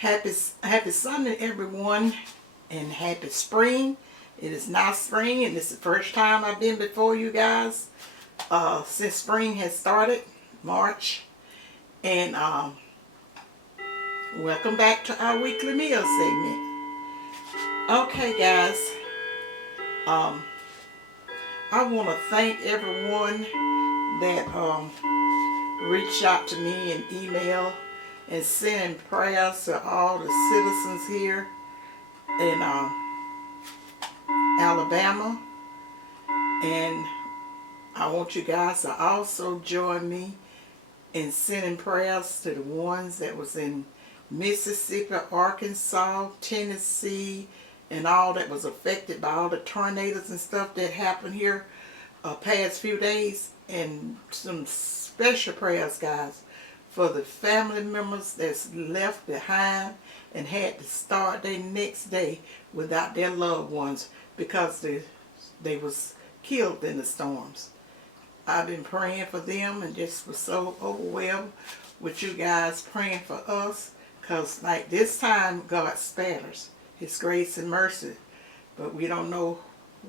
Happy Sunday, everyone, and happy spring. It is now spring, and it's the first time I've been before you guys since spring has started, March. And welcome back to our weekly meal segment. Okay, guys, I want to thank everyone that reached out to me in email and sending prayers to all the citizens here in Alabama. And I want you guys to also join me in sending prayers to the ones that was in Mississippi, Arkansas, Tennessee, and all that was affected by all the tornadoes and stuff that happened here past few days. And some special prayers, guys, for the family members that's left behind and had to start their next day without their loved ones because they was killed in the storms. I've been praying for them and just was so overwhelmed with you guys praying for us, because like this time God spared us, His grace and mercy, but we don't know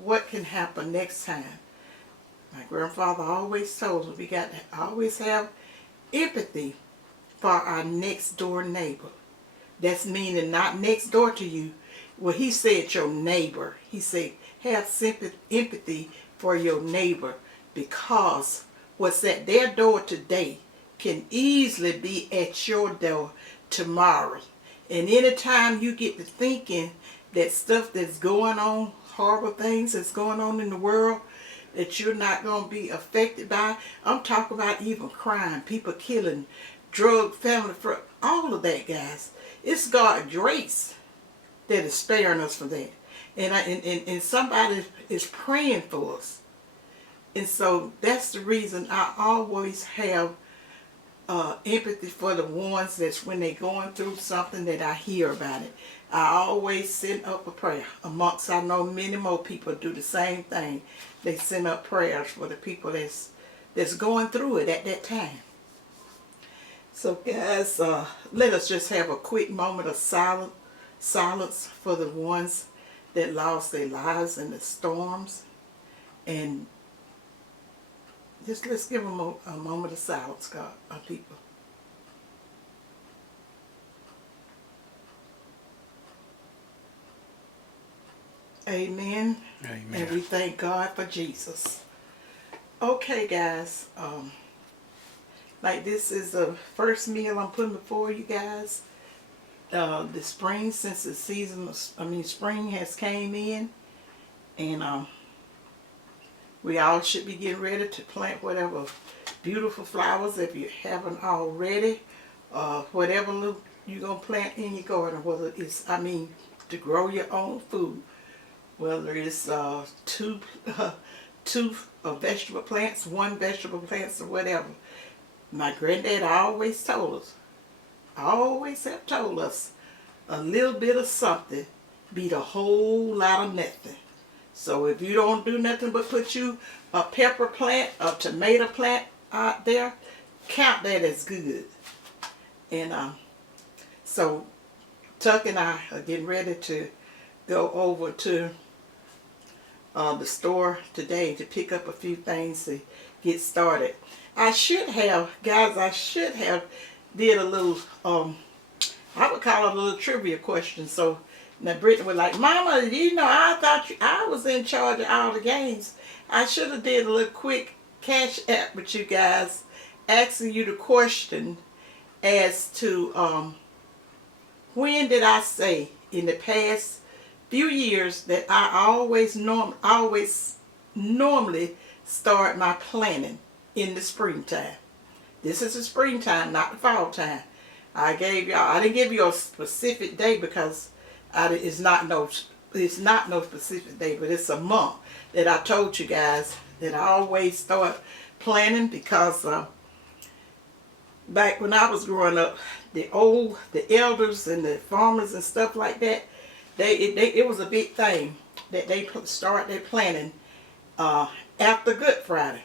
what can happen next time. My grandfather always told us we got to always have empathy for our next door neighbor. That's meaning not next door to you. Well, he said your neighbor. He said have empathy for your neighbor, because what's at their door today can easily be at your door tomorrow. And anytime you get to thinking that stuff that's going on, horrible things that's going on in the world, that you're not going to be affected by. I'm talking about even crime, people killing, drug, family, all of that, guys. It's God's grace that is sparing us from that. And somebody is praying for us. And so that's the reason I always have empathy for the ones that's when they're going through something that I hear about it. I always send up a prayer. Amongst, I know many more people do the same thing. They send up prayers for the people that's going through it at that time. So guys, let us just have a quick moment of silence for the ones that lost their lives in the storms. And just let's give them a moment of silence, God, our people. Amen. Amen. And we thank God for Jesus. Okay, guys. Like this is the first meal I'm putting before you guys. The spring, since the season of, spring has came in, and we all should be getting ready to plant whatever beautiful flowers if you haven't already. Whatever you're going to plant in your garden, whether it's, to grow your own food. Whether it's two vegetable plants, one vegetable plants, or whatever. My granddad always told us, always have told us, a little bit of something beat a whole lot of nothing. So if you don't do nothing but put you a pepper plant, a tomato plant out there, count that as good. And so Tuck and I are getting ready to go over to the store today to pick up a few things to get started. I should have did a little, I would call it a little trivia question. So now Brittany was like, Mama, I thought I was in charge of all the games. I should have did a little quick cash app with you guys, asking you the question as to when did I say in the past few years that I always normally start my planning in the springtime. This is the springtime, not the fall time. I didn't give you a specific day because it's not no specific day, but it's a month that I told you guys that I always start planning, because back when I was growing up, the elders and the farmers and stuff like that, it was a big thing that they start their planning after Good Friday.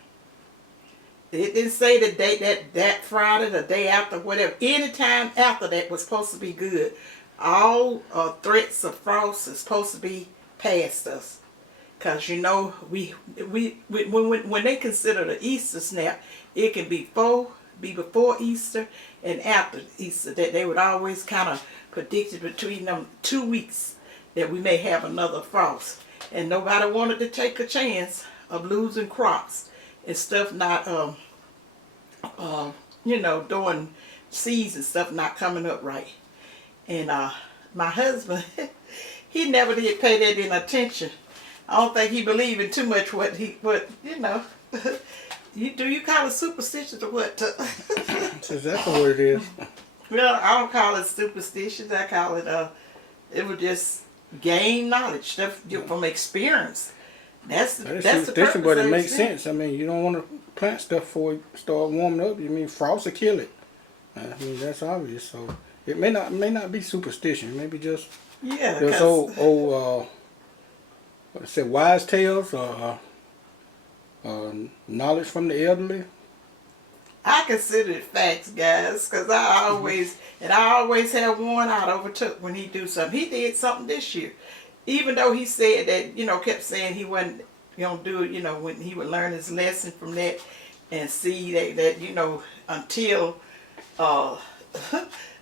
It didn't say the date that Friday, the day after, whatever. Any time after that was supposed to be good. All threats of frost is supposed to be past us. Cause you know when they consider the Easter snap, it can be before Easter and after Easter. That they would always kind of predict it between them 2 weeks that we may have another frost, and nobody wanted to take a chance of losing crops and stuff not during seeds and stuff not coming up right. And my husband he never did pay that any attention. I don't think he believed in too much what you call it superstitious or what? That's exactly what it is. Well, I don't call it superstitious. I call it it was just gain knowledge, stuff from experience. That's the purpose. But it makes sense. I mean, you don't want to plant stuff before it start warming up. I mean, frost will kill it. I mean, that's obvious. So it may not be superstition. Maybe just those old what I said, wise tales or knowledge from the elderly. I consider it facts, guys, because I always have one out overtook when he do something. He did something this year, even though he said that kept saying he wasn't gonna do it. When he would learn his lesson from that and see that until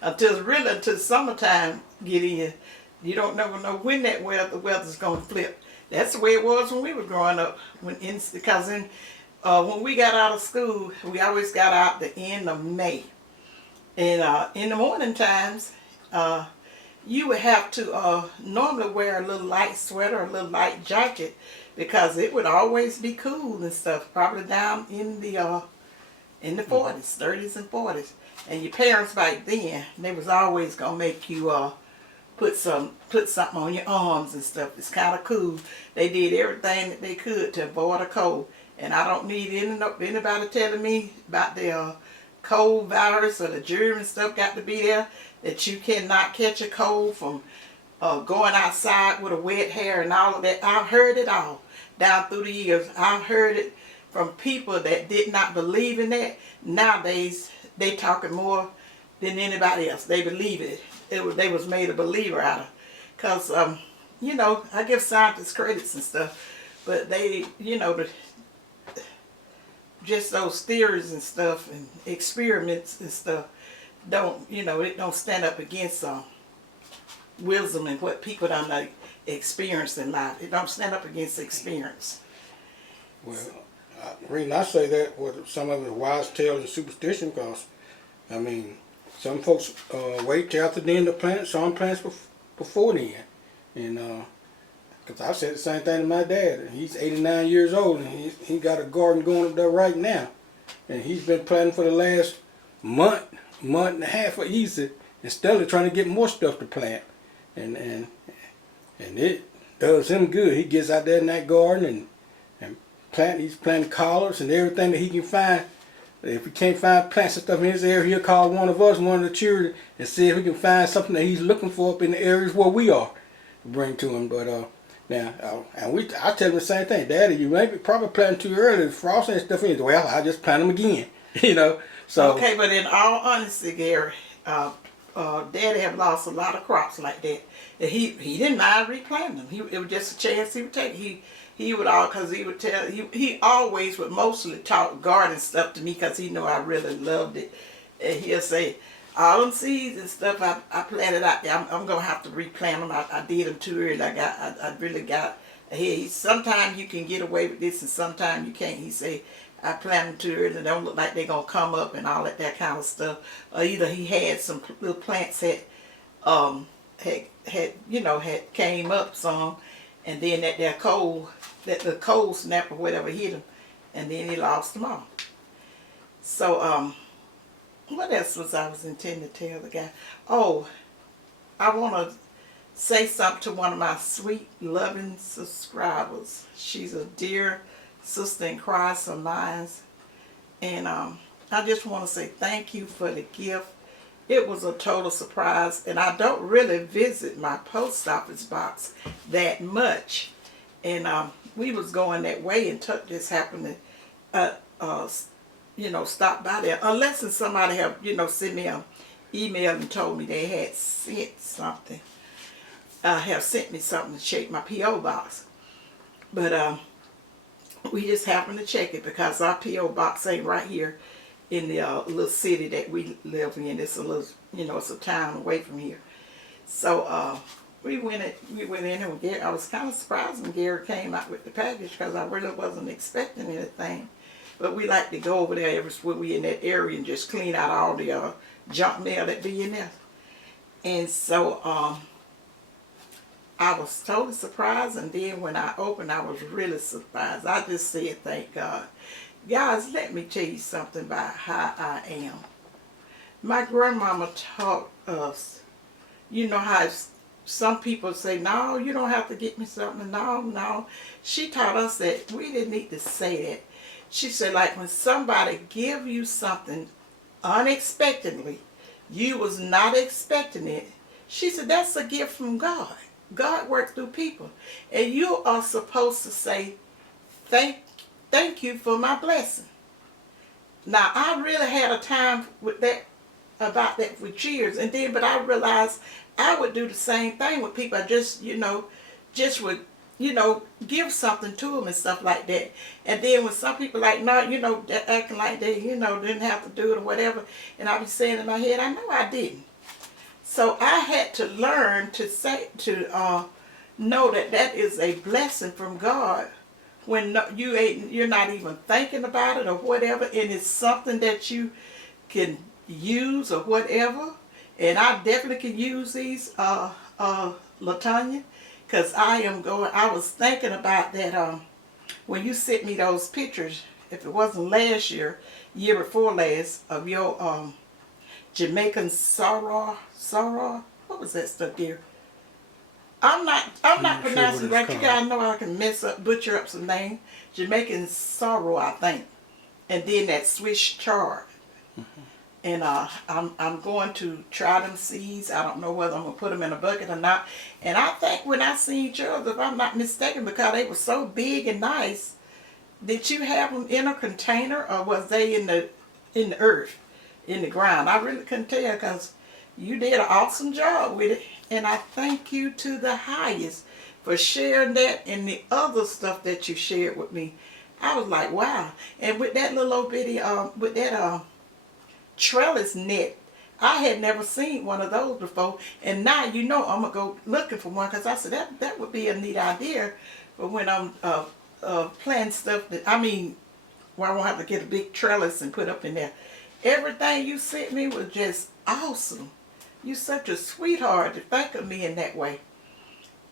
until summertime get in, you don't never know when the weather's gonna flip. That's the way it was when we were growing up. When we got out of school, we always got out the end of May. And in the morning times, you would have to normally wear a little light sweater or a little light jacket because it would always be cool and stuff, probably down in the 40s, 30s and 40s. And your parents back then, they was always going to make you put something on your arms and stuff. It's kind of cool. They did everything that they could to avoid a cold. And I don't need anybody telling me about the cold virus or the germ and stuff got to be there, that you cannot catch a cold from going outside with a wet hair and all of that. I've heard it all down through the years. I've heard it from people that did not believe in that. Nowadays, they talking more than anybody else. They believe it. They was made a believer out of. Because, I give scientists credits and stuff, but they, just those theories and stuff and experiments and stuff it don't stand up against wisdom and what people don't experience in life. It don't stand up against experience. Well, the reason I say that was some of it wise tales and superstition, because I mean, some folks wait till after the end of plant, some plants before then, and because I said the same thing to my dad. He's 89 years old and he got a garden going up there right now, and he's been planting for the last month and a half for Easter, and still trying to get more stuff to plant, and it does him good. He gets out there in that garden and he's planting collards and everything that he can find. If he can't find plants and stuff in his area, he'll call one of the children, and see if we can find something that he's looking for up in the areas where we are to bring to him. But I tell him the same thing. Daddy, you may be probably planting too early. Frost and stuff in. Well, I'll just plant them again. So okay, but in all honesty, Gary, Daddy have lost a lot of crops like that. And he didn't mind replanting them. It was just a chance he would take. He would tell he always would mostly talk garden stuff to me because he know I really loved it. And he'll say, all them seeds and stuff I planted out there, I'm gonna have to replant them. I did them too early. I really got ahead. Sometimes you can get away with this and sometimes you can't. He say, I planted them too early. They don't look like they're gonna come up and all that kind of stuff. Or either he had some little plants that had came up some, and then the cold snap or whatever hit him, and then he lost them all. So what else I was intending to tell the guy? Oh, I want to say something to one of my sweet, loving subscribers. She's a dear sister in Christ of mine. And I just want to say thank you for the gift. It was a total surprise. And I don't really visit my post office box that much. And we was going that way, and just happened to stop by there. Unless somebody have, sent me an email and told me they had sent something. Have sent me something to check my P.O. box. But we just happened to check it because our P.O. box ain't right here in the little city that we live in. It's a little, it's a town away from here. So we went in and Gary, I was kind of surprised when Gary came out with the package because I really wasn't expecting anything. But we like to go over there when we in that area and just clean out all the junk mail that be in there. And so I was totally surprised, and then when I opened, I was really surprised. I just said, thank God. Guys, let me tell you something about how I am. My grandmama taught us, how some people say, no, you don't have to get me something. No. She taught us that we didn't need to say that. She said, like, when somebody give you something unexpectedly, you was not expecting it, she said, that's a gift from God. God works through people. And you are supposed to say, thank you for my blessing. Now, I really had a time with that, about that for years. And then, but I realized I would do the same thing with people. I just, would, give something to them and stuff like that. And then when some people like, no, they're acting like they, didn't have to do it or whatever. And I be saying in my head, I know I didn't. So I had to learn to say, know that that is a blessing from God when you're not even thinking about it or whatever, and it's something that you can use or whatever. And I definitely can use these, LaTanya, because I was thinking about that when you sent me those pictures, if it wasn't last year before last, of your Jamaican sorrel, what was that stuff there? I'm not pronouncing it right. You guys know I can butcher up some name. Jamaican sorrel, I think. And then that Swiss chard. Mm-hmm. And I'm going to try them seeds. I don't know whether I'm going to put them in a bucket or not. And I think when I seen yours, if I'm not mistaken, because they were so big and nice, did you have them in a container or was they in the earth, in the ground? I really couldn't tell because you did an awesome job with it. And I thank you to the highest for sharing that and the other stuff that you shared with me. I was like, wow. And with that little old bitty, with that trellis net, I had never seen one of those before. And now I'm going to go looking for one because I said that would be a neat idea for when I'm planting stuff where I won't have to get a big trellis and put up in there. Everything you sent me was just awesome. You're such a sweetheart to think of me in that way.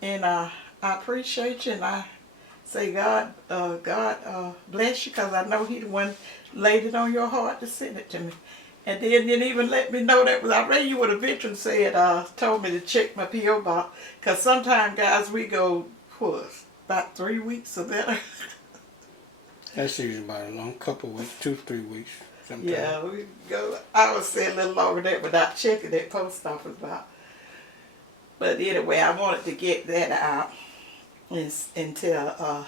And I appreciate you, and I say God bless you, because I know He the one laid it on your heart to send it to me. And then you didn't even let me know that I read you would have eventually said, told me to check my P.O. box. Because sometimes, guys, we go, about 3 weeks or better. That's usually about a long couple of weeks, 2-3 weeks. Sometimes. Yeah, we go. I would say a little longer than that without checking that post office box. But anyway, I wanted to get that out and tell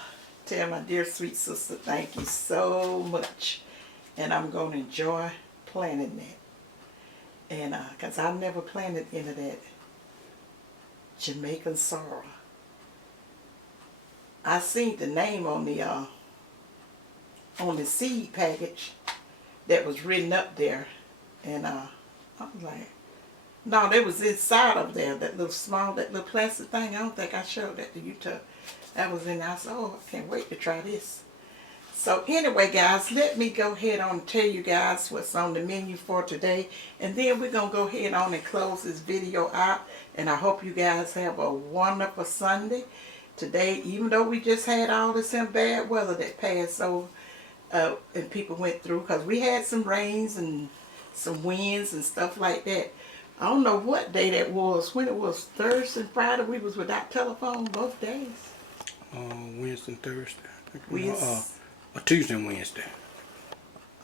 my dear sweet sister, thank you so much. And I'm going to enjoy planting that. And because I've never planted any of that Jamaican sorrel. I seen the name on the seed package that was written up there, and I was like, no, that was inside of there, that little plastic thing. I don't think I showed that to you, too. That was in there. I said, oh, I can't wait to try this. So anyway, guys, let me go ahead on and tell you guys what's on the menu for today, and then we're going to go ahead on and close this video out, and I hope you guys have a wonderful Sunday today, even though we just had all this bad weather that passed over. And people went through, because we had some rains and some winds and stuff like that. I don't know what day that was. When it was Thursday and Friday, we was without telephone both days. Wednesday and Thursday. Tuesday and Wednesday.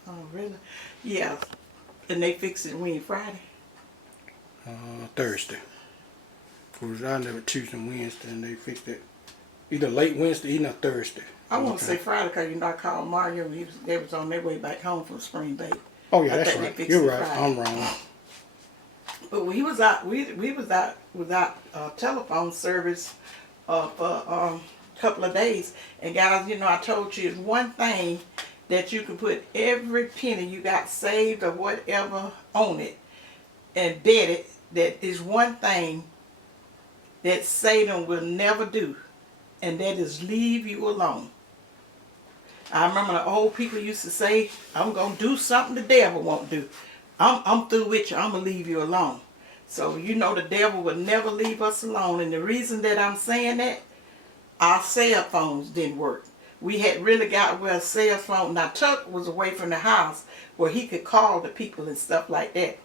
Oh, really? Yeah. And they fixed it when Friday? Thursday. It was out there Tuesday and Wednesday, and they fixed it either late Wednesday evening or Thursday. I want to say Friday because you know I called Mario and they was on their way back home from spring break. Oh yeah, I that's think they right. fixed You're it right. Friday. I'm wrong. But we was out. We was out without telephone service for a couple of days. And guys, you know I told you it's one thing that you can put every penny you got saved or whatever on it and bet it. That is one thing that Satan will never do, and that is leave you alone. I remember the old people used to say, I'm going to do something the devil won't do. I'm through with you. I'm going to leave you alone. So you know the devil will never leave us alone. And the reason that I'm saying that, our cell phones didn't work. We had really got where a cell phone, now Tuck was away from the house where he could call the people and stuff like that.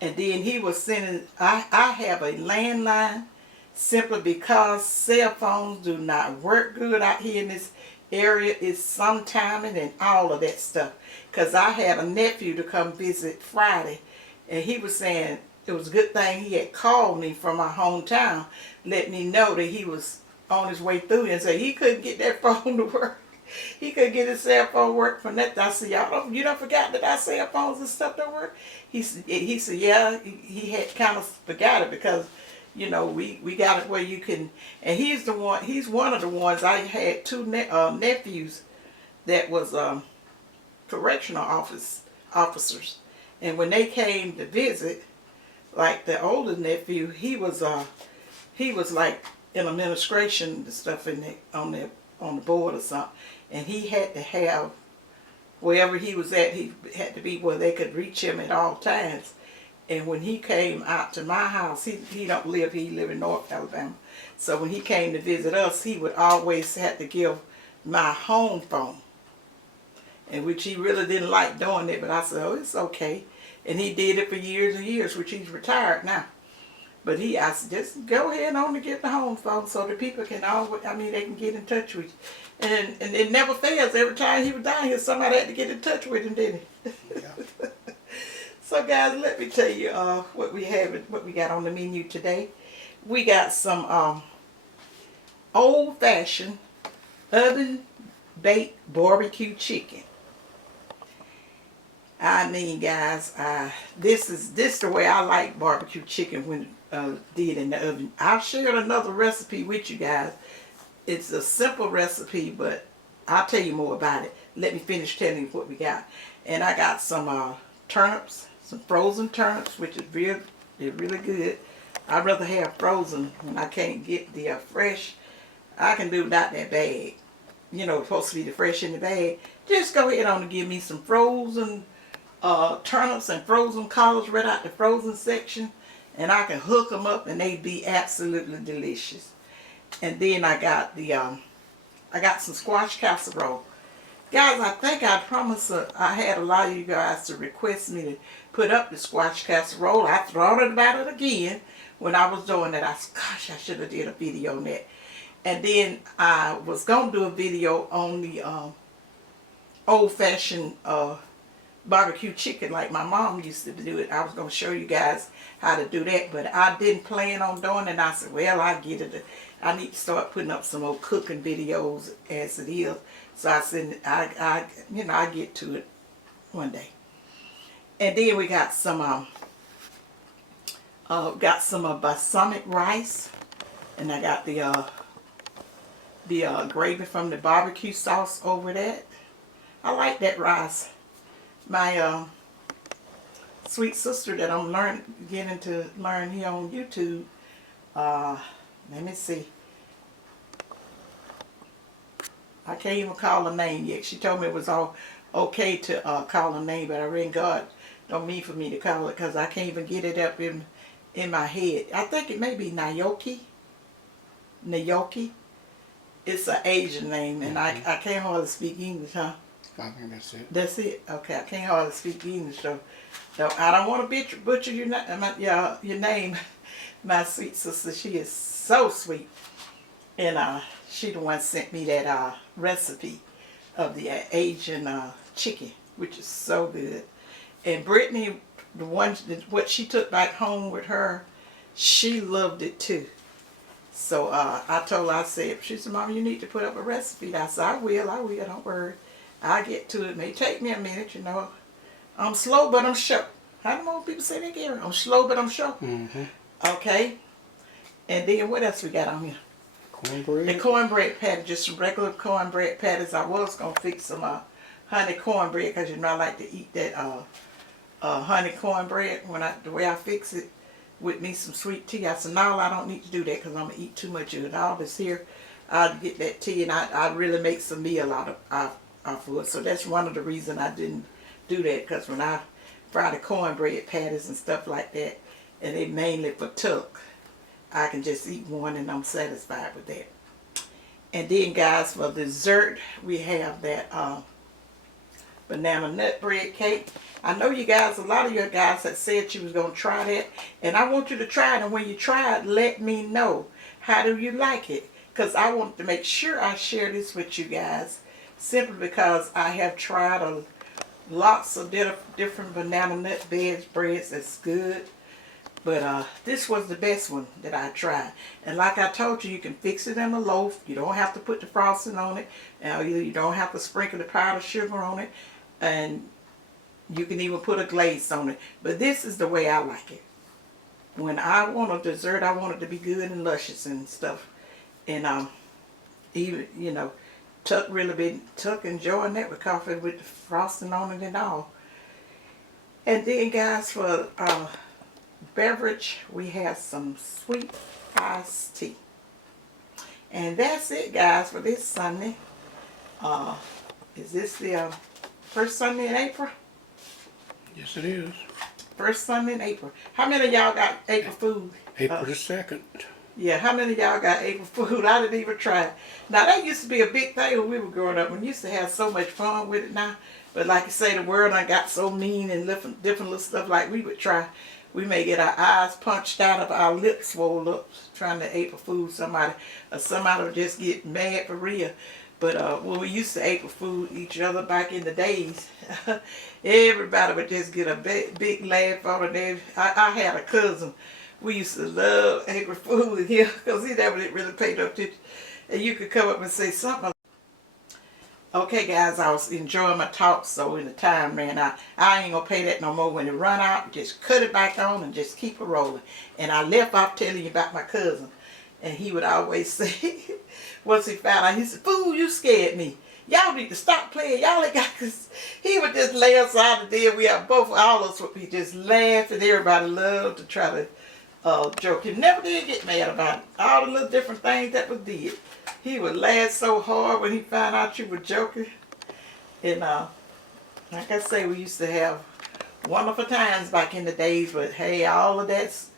And then he was sending, I have a landline simply because cell phones do not work good out here in this area. It's some timing and all of that stuff. Because I had a nephew to come visit Friday, and he was saying it was a good thing he had called me from my hometown, let me know that he was on his way through and said he couldn't get that phone to work. He couldn't get his cell phone work from that. I said, you don't forgot that our cell phones and stuff don't work? He said, yeah, he had kind of forgot it because, you know, we got it where you can, and he's one of the ones, I had two nephews that was correctional officers. And when they came to visit, like the older nephew, he was like in administration and stuff on the board or something. And he had to have, wherever he was at, he had to be where they could reach him at all times. And when he came out to my house, he live in North Alabama. So when he came to visit us, he would always have to give my home phone. And which he really didn't like doing it, but I said, oh, it's okay. And he did it for years and years, which he's retired now. But I said, just go ahead on and get the home phone so the people can they can get in touch with you. And it never fails. Every time he was down here, somebody had to get in touch with him, didn't he? Yeah. So guys, let me tell you what we got on the menu today. We got some old-fashioned oven-baked barbecue chicken. I mean, guys, this is the way I like barbecue chicken when did in the oven. I'll share another recipe with you guys. It's a simple recipe, but I'll tell you more about it. Let me finish telling you what we got. And I got some turnips, some frozen turnips, which is really good. I'd rather have frozen when I can't get the fresh. I can do without that bag. You know, it's supposed to be the fresh in the bag. Just go ahead on and give me some frozen turnips and frozen collards right out the frozen section, and I can hook them up and they'd be absolutely delicious. And then I got some squash casserole. Guys, I think I promised I had a lot of you guys to request me to put up the squash casserole. I thought about it again when I was doing that. I said, gosh, I should have did a video on that. And then I was going to do a video on the old-fashioned barbecue chicken like my mom used to do it. I was going to show you guys how to do that, but I didn't plan on doing it. And I said, well, I get it. I need to start putting up some more cooking videos as it is. So I said, I get to it one day. And then we got some balsamic rice, and I got the gravy from the barbecue sauce over that. I like that rice. My sweet sister that I'm getting to learn here on YouTube. Let me see. I can't even call her name yet. She told me it was all okay to call her name, but I really God don't mean for me to call it because I can't even get it up in my head. I think it may be Naoki. It's an Asian name, and I can't hardly speak English, huh? I think that's it. That's it? Okay, I can't hardly speak English, so I don't want to butcher your name. My sweet sister, she is so sweet. And she the one sent me that recipe of the Asian chicken, which is so good. And Brittany, what she took back home with her, she loved it too. So I told her, I said, she said, Mama, you need to put up a recipe. I said, I will, don't worry. I'll get to it. It may take me a minute, you know. I'm slow, but I'm sure. How do more people say that, Gary? I'm slow, but I'm sure. Mm-hmm. Okay. And then what else we got on here? Cornbread. The cornbread patty, just some regular cornbread patties. I was going to fix some honey cornbread because, you know, I like to eat that honey cornbread the way I fix it with me some sweet tea. I said, no, I don't need to do that because I'm going to eat too much of it. All this here, I'll get that tea and I really make some meal out of it. So that's one of the reasons I didn't do that, because when I fry the cornbread patties and stuff like that, and they mainly for tuck, I can just eat one and I'm satisfied with that. And then, guys, for dessert, we have that banana nut bread cake. I know you guys, a lot of you guys had said you was going to try that. And I want you to try it. And when you try it, let me know. How do you like it? Because I want to make sure I share this with you guys. Simply because I have tried lots of different banana nut breads that's good. But this was the best one that I tried. And like I told you, you can fix it in a loaf. You don't have to put the frosting on it. You don't have to sprinkle the powdered sugar on it. And you can even put a glaze on it. But this is the way I like it. When I want a dessert, I want it to be good and luscious and stuff. And even, you know, Tuck enjoying that with coffee with the frosting on it and all. And then, guys, for beverage, we have some sweet iced tea. And that's it, guys, for this Sunday. Is this the first Sunday in April? Yes, it is. First Sunday in April. How many of y'all got April food? April the 2nd. Yeah, how many of y'all got April food? I didn't even try it. Now, that used to be a big thing when we were growing up. We used to have so much fun with it now. But like you say, the world done got so mean and different little stuff like we would try. We may get our eyes punched out of our lips swollen up trying to April food somebody. Or somebody would just get mad for real. But when we used to April food each other back in the days, everybody would just get a big laugh on it. I had a cousin. We used to love April food with him because he never really paid up attention. And you could come up and say something. Okay, guys, I was enjoying my talk, so when the time ran out, I ain't going to pay that no more. When it run out, just cut it back on and just keep it rolling. And I left off telling you about my cousin. And he would always say, once he found out, he said, "Fool, you scared me. Y'all need to stop playing. Y'all ain't got this." He would just lay us out, and then we have all of us would be just laughing. Everybody loved to try to joke. He never did get mad about it. All the little different things that was did. He would laugh so hard when he found out you were joking. And like I say, we used to have wonderful times back in the days. But hey, all of that's,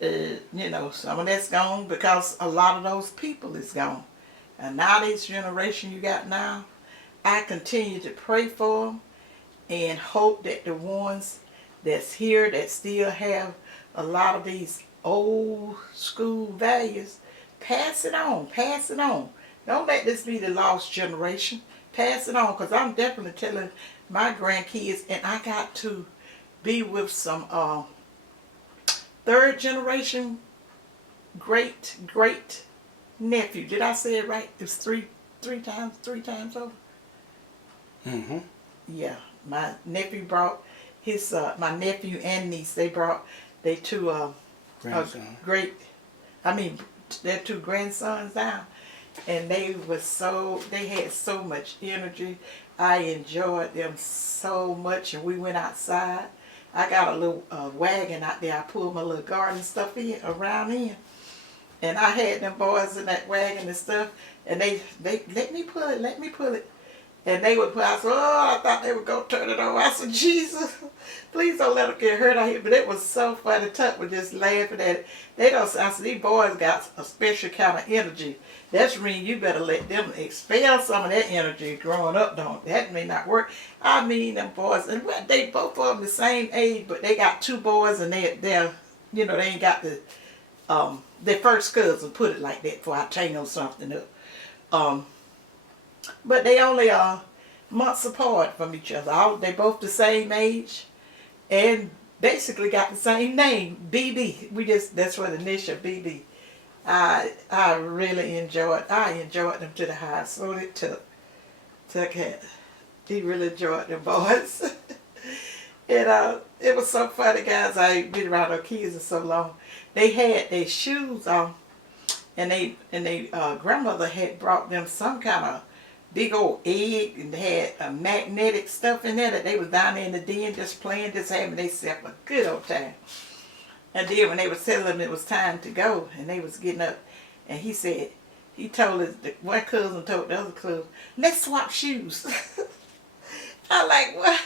you know, some of that's gone because a lot of those people is gone. And now this generation you got now, I continue to pray for them and hope that the ones that's here that still have a lot of these old school values, pass it on, pass it on. Don't let this be the lost generation. Pass it on, because I'm definitely telling my grandkids, and I got to be with some third generation great nephew. Did I say it right? It was three times over. Mm-hmm. Yeah, my nephew brought his my nephew and niece. They brought their two their two grandsons down, and they had so much energy. I enjoyed them so much, and we went outside. I got a little wagon out there. I pulled my little garden stuff around in, and I had them boys in that wagon and stuff, and they let me pull it. And they would put, I said, oh, I thought they were going to turn it on. I said, Jesus, please don't let them get hurt out here. But it was so funny. Tuck was just laughing at it. I said, these boys got a special kind of energy. That's mean you better let them expel some of that energy growing up, don't. That may not work. I mean, them boys, and they both of them the same age, but they got two boys, and they're, you know, they ain't got their first cousin, put it like that, before I tangle something up. But they only are months apart from each other. They both the same age, and basically got the same name, BB. That's what the initial BB. I really enjoyed. I enjoyed them to the high. So did Tuck. He really enjoyed them boys. And it was so funny, guys. I ain't been around our kids in so long. They had their shoes on, and they grandmother had brought them some kind of big old egg, and they had magnetic stuff in there that they was down there in the den just playing, just having themselves a good old time. And then when they was telling them it was time to go, and they was getting up, and he told his one cousin told the other cousin, let's swap shoes. I like, what?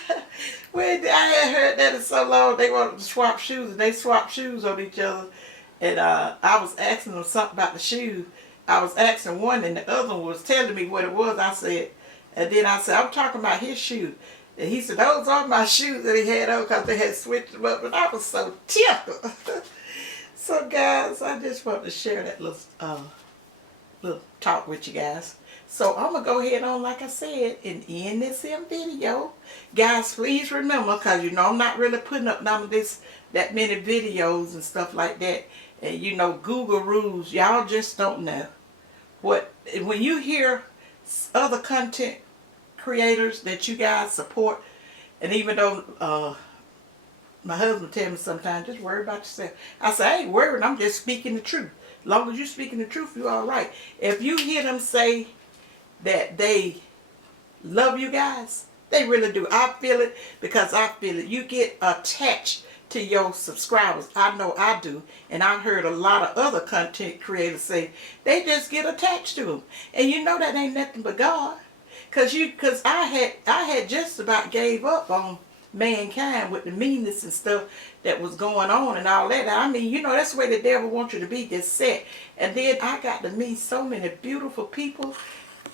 I had heard that in so long. They wanted to swap shoes, and they swapped shoes on each other. And I was asking them something about the shoes. I was asking one, and the other one was telling me what it was. And then I said, I'm talking about his shoes. And he said, those are my shoes that he had on because they had switched them up. And I was so tickled. So, guys, I just wanted to share that little talk with you guys. So I'm going to go ahead on, like I said, and end this video. Guys, please remember, because, I'm not really putting up none of that many videos and stuff like that. And, Google rules, y'all just don't know. When you hear other content creators that you guys support, and even though my husband tells me sometimes, just worry about yourself. I say, I ain't worried, I'm just speaking the truth. As long as you're speaking the truth, you're all right. If you hear them say that they love you guys, they really do. I feel it because I feel it. You get attached to your subscribers. I know I do. And I've heard a lot of other content creators say they just get attached to them. And that ain't nothing but God. Because I had just about gave up on mankind with the meanness and stuff that was going on and all that. I mean, that's the way the devil wants you to be, just set. And then I got to meet so many beautiful people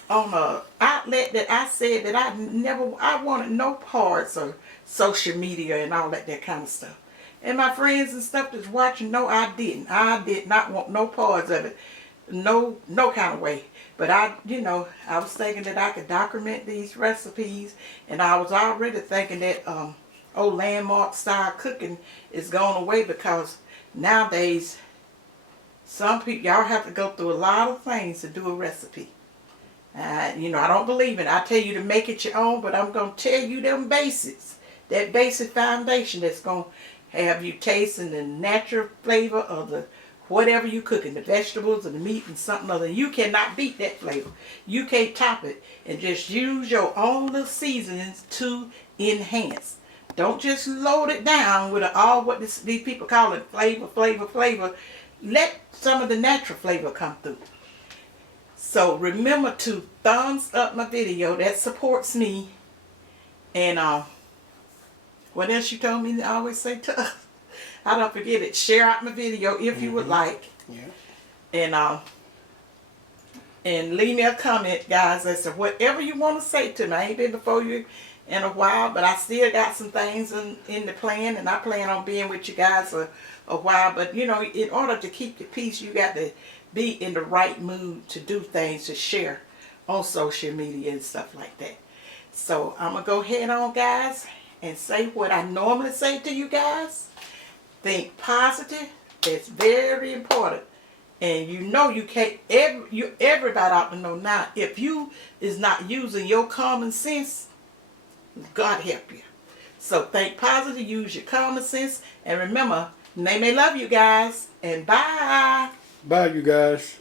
on a outlet that I said that I wanted no parts of social media and all that kind of stuff. And my friends and stuff that's watching, no, I didn't. I did not want no parts of it. No kind of way. But I was thinking that I could document these recipes, and I was already thinking that old landmark style cooking is going away, because nowadays some people, y'all have to go through a lot of things to do a recipe. I don't believe it. I tell you to make it your own, but I'm going to tell you them basics, that basic foundation that's going to have you tasting the natural flavor of the whatever you cooking, the vegetables or the meat and something other. You cannot beat that flavor. You can't top it. And just use your own little seasonings to enhance. Don't just load it down with all what these people call it flavor. Let some of the natural flavor come through. So remember to thumbs up my video. That supports me. And what else you told me to always say to us? I don't forget it. Share out my video if you would like. Yeah. And leave me a comment, guys, as to whatever you want to say to me. I ain't been before you in a while, but I still got some things in the plan, and I plan on being with you guys a while. But in order to keep the peace, you got to be in the right mood to do things, to share on social media and stuff like that. So I'm gonna go ahead on, guys, and say what I normally say to you guys. Think positive. It's very important. And you can't, everybody ought to know now, if you is not using your common sense, God help you. So think positive, use your common sense, and remember, Mae Mae love you guys, and bye. Bye, you guys.